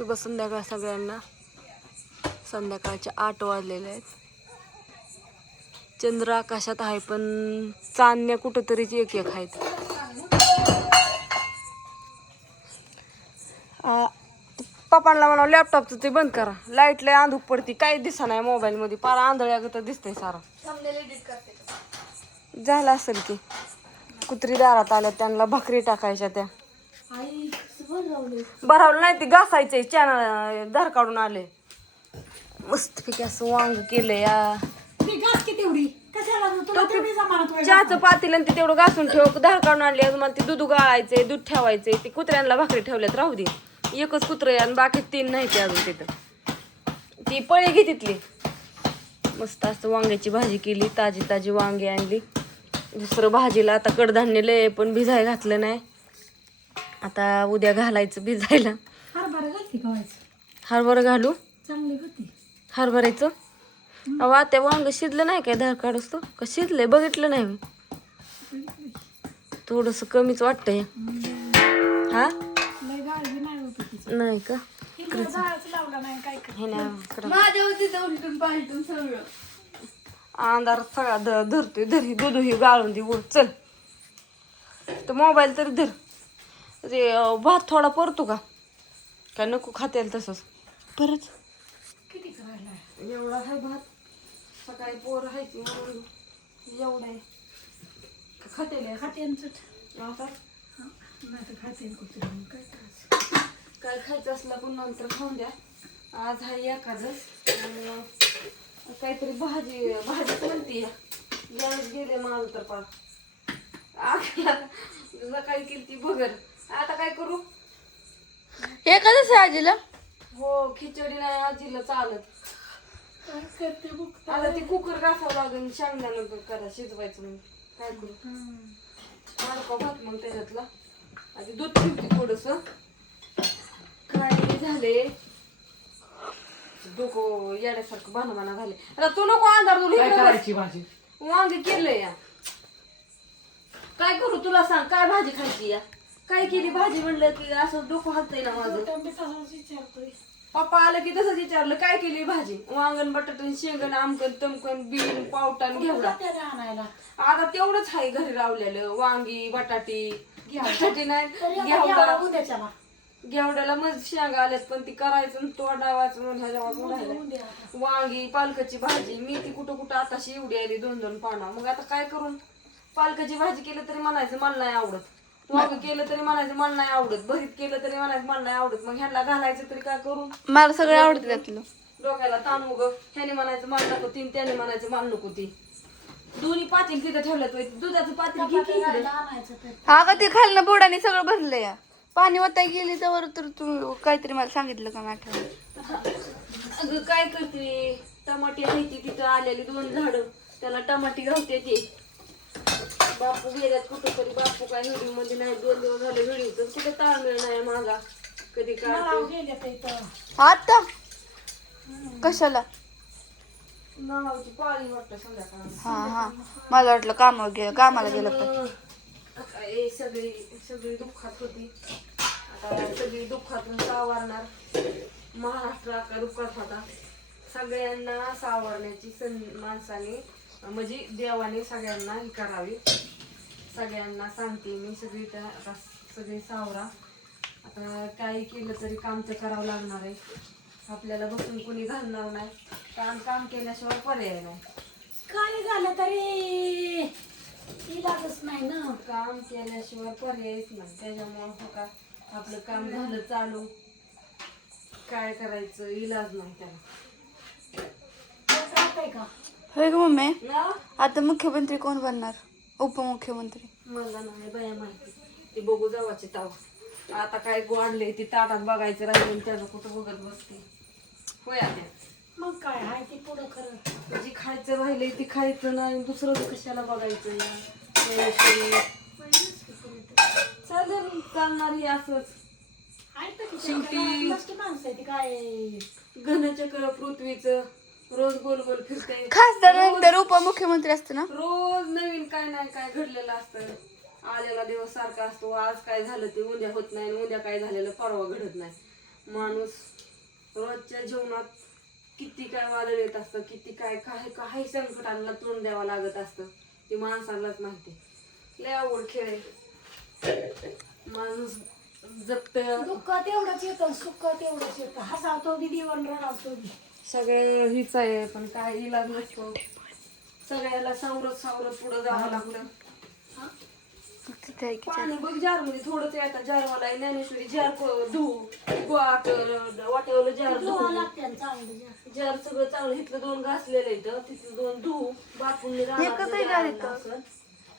शुभ संध्याकाळ सगळ्यांना. संध्याकाळचे 8 वाजलेले आहेत. चंद्र आकाशात आहे पण चांदण्या कुठंतरीच एक एक आहेत. पप्पांना म्हणा लॅपटॉपचं ते बंद करा, लाईट लय अंधूक पडती, काही दिसा नाही मोबाईल मध्ये, पार आंधळ्यागत दिसतंय सारं. झालं असेल की कुत्री दारात आल्या, त्यांना भाकरी टाकायच्या, त्या भरावलं नाही, ती घासायचे चॅनल धार काढून आले. मस्त पैकी असं वांग केलंय या. चहाचं पातील आणि ते तेवढं घासून ठेव, धार काढून आणली. मला ते दूध गाळायचंय, दूध ठेवायचंय, ते कुत्र्यांना भाकरी ठेवल्यात, राहू दे. एकच कुत्र आणि बाकी 3 नाही ते अजून तिथं. ती पळी घे तिथली. मस्त असं वांग्याची भाजी केली, ताजी ताजी वांगी आणली. दुसरं भाजीला आता कडधान्य लय पण भिजाय घातलं नाही, आता उद्या घालायचं भिजायला. हरभरा घालू, हरभऱ्याचं. अहो त्या वांग शिजलं नाही काय धार काढूस तो, का शिजलंय बघितलं नाही मी. थोडस कमीच वाटतंय. हा नाही का, अंधार सगळा धरतोय. धरी दूध ही गाळून दे, चल तर मोबाईल तरी धर. ते भात थोडा परतो का काय, नको खाते तसंच परत. एवढा आहे भात, सकाळी पोर आहे ती म्हणून एवढा आहे. खातेल काय खायचं असलं पण नंतर खाऊन द्या. आज हा एखादच काहीतरी भाजी म्हणते. गॅस गेले माझं तर पार. सकाळी केली ती बगर, आता काय करू. एखादच आहे आजीला. हो, खिचडी नाही आजीला चालत. आता ती कुकर घासावं लागेल, शेंगदाणा करा शिजवायचं म्हणून. काय करू, मारका भात मग त्याच्यातला. आधी दूध ठेवते थोडस. काय झाले, डोकं येड्यासारखं बाना झाले. आता तू नको अंधार करायची भाजी. वांगी केलंय या. काय करू तुला सांग, काय भाजी खायची या. काय केली भाजी म्हणलं की असं डोकं हलतंय ना माझं. पप्पा आलं की तसंच विचारलं काय केली भाजी. वांगण बटाटन शेंगण आमकन तमकन बीन पावटान घेवडा. आता तेवढंच आहे घरी रावलेलं. वांगी बटाटी नाही घेवडा. घेवड्याला मग शेंगा आल्यात पण ती करायचं तोडावायचं म्हणून वांगी पालकाची भाजी. मी ती कुठं आताशी एवढी आली 2-2 पानं. मग आता काय करून, पालकाची भाजी केलं तरी म्हणायचं मला नाही आवडत, वांग केलं तरी म्हणायचं मला नाही आवडत, भरीत केलं तरी म्हणायचं मला नाही आवडत. मग ह्यांना घालायचं तरी काय करू. मला सगळं आवडत त्यातलं. डोक्याला ताण उग. ह्याने म्हणायचं मला नको ती, त्याने म्हणायचं मला नको ती. दोन्ही पातील तिथं ठेवल्यात. दुधाचं पातील हा का, ते खालनं बोर्डाने सगळं भरलंय या. पाणी वाटाय गेली तर तू काहीतरी मला सांगितलं का आठवण. अगं काय करते, टमाटे आहे ती तिथं आलेली 2 झाडं, त्याला टमाटे घालते ते. बापू गेल्यात कुठं तरी, बापू काय व्हिडिओ मध्ये नाही. 2 दिवस झाले व्हिडिओ, कुठे ताळमेळ नाही माझा. कधी काय आता कशाला नावाची पाळी वाटतं संध्याकाळ. हा मला वाटलं कामाला गेलं काय सगळी दुःखात होती. आता सगळी दुःखातून सावरणार. महाराष्ट्र आता दुःखात होता. सगळ्यांना सावरण्याची माणसाने म्हणजे देवाने सगळ्यांना ही करावी. सगळ्यांना सांगते मी, सगळी सावरा. आता काही केलं तरी काम तर करावं लागणार आहे. आपल्याला बसून कोणी घालणार नाही. काम केल्याशिवाय पर्याय नाही. काय झालं तरी इलाजच नाही ना. काम केल्याशिवाय पर्यायच नाही. त्याच्यामुळे हो का आपलं काम झालं चालू, काय करायचं इलाज नाही त्याला. का होय ग मम्मी. आता मुख्यमंत्री कोण बनणार, उपमुख्यमंत्री? मला नाही बाया माहिती, ते बघू जावाचे ताव. आता काय आणले ती ताटात बघायचं राहिलं, त्याचं कुठं बघत बसते. होय आता मग काय आहे ते पुढं खरं. जी खायचं राहिलंय ती खायचं नाही, दुसरं कशाला बघायचं. चालेल, चालणार हे असंच. शेवटी माणसं आहे ती काय घनचक्र पृथ्वीचं रोज गोल गोल फिरते. खासदार नंतर उपमुख्यमंत्री असतं ना. रोज नवीन काय नाही काय घडलेलं असतं. आलेला दिवस सारखा असतो. आज काय झालं ते उद्या होत नाही, उद्या काय झालेलं परवा घडत नाही. माणूस रोजच्या जीवनात किती काय वादळ येत असतं, किती काय काय काही संकटांना तोंड द्यावं लागत असतं, ते माणसालाच माहिती. लय आवड खेळ आहे. माणूस जगत दुःख तेवढंच येतं, सुख तेवढंच येतं. हसावतो बी दिवण रडावतो बी. सगळं हीच आहे, पण काय इलाज नसतो. सगळ्याला सावरत पुढं जावं लागतं. तिथे आहे की पाणी बघ जार मध्ये थोडंच येतात. जारवाला ज्ञानेश्वरी जार धुवू वाटेवलं जार धुवा धुवू लागते आणि चांगलं जास्त. जार सगळं चांगलं. इथलं 2 घासलेलं इथं, तिथलं 2 धुवू बापून एकच आहे जार इथं?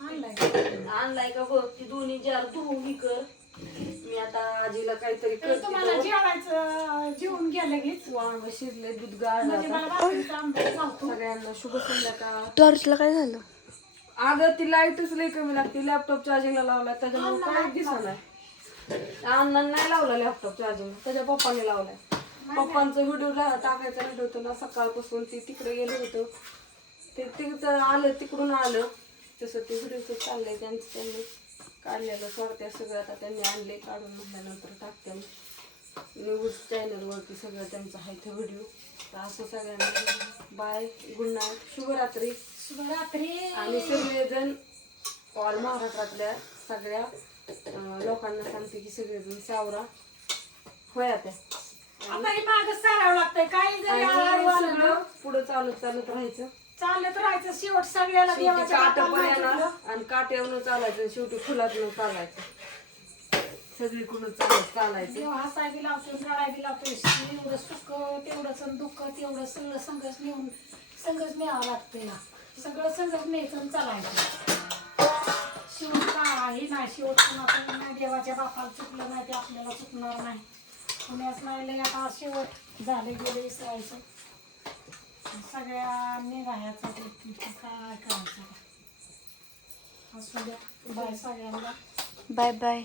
आणलाय. आणलाय का बघ. ती दोन्ही जार धुवू ही कर. मी आता आजीला काहीतरी तर तुम्हाला करते. जेवायचं जेवून गेलं कीच वांग शिजले, दूध म्हणजे गाळलं. मला भाकरीचा आंबट गावतो. सगळ्यांना शुभ संध्याकाळ. टॉर्चला काय झालं? अगं ती लाईटच लई कमी लागते. लॅपटॉप चार्जिंगला लावला त्याच्यामुळे काय दिसणार. अण्णांना नाही लावला लॅपटॉप चार्जिंग, त्याच्या पप्पाने लावलाय. पप्पांचा व्हिडिओ टाकायचा नाही होतो ना, सकाळपासून ती तिकडे गेलं होतं. ते तिकडं आलं, तिकडून आलं तसं ते व्हिडिओचं चाललंय त्यांचं. त्यांनी काढलेलं सोडत्या सगळं आता त्यांनी आणले काढून, म्हटल्यानंतर टाकत्या न्यूज चॅनलवरती सगळं त्यांचं आहे ते व्हिडिओ. तर असं सगळ्यांना बाय, गुड नाईट, शुभरात्री. शुभरात्री. आणि सगळेजण ऑल महाराष्ट्रातल्या सगळ्या लोकांना सांगते की सगळेजण सावरा होया त्या. आता हे मागं सारावं लागतंय. काही जरी आडवं आणि आलं ना, सगळं पुढं चालत राहायचं. चालत राहायचं. शेवट सगळ्याला शेवटी देवाच्या काट हाताला पण माहिती येणार होतं. आणि काट्यावरून चालायचं, शेवटी फुलातून चालायचं. सगळीकडून चालायचं. देव हसाय बी लावतो, रडाय बी लावतो. एवढं सुख तेवढंच आणि दुःख तेवढं सगळं संघच नेऊन संघच न्यावं लागतंय ना. सगळं संघच न्यायचं आणि चालायचं. शेवट काही नाही. शेवट कोणाचं नाही. देवाच्या बापाला चुकलं नाही ते आपल्याला चुकणार नाही. पुण्याच नाही लय आता शेवट झाले गेले इसरायचं. सगळ्यांनी राहायचं ते काय करायचं. असू द्या. बाय सगळ्यांना. Bye bye.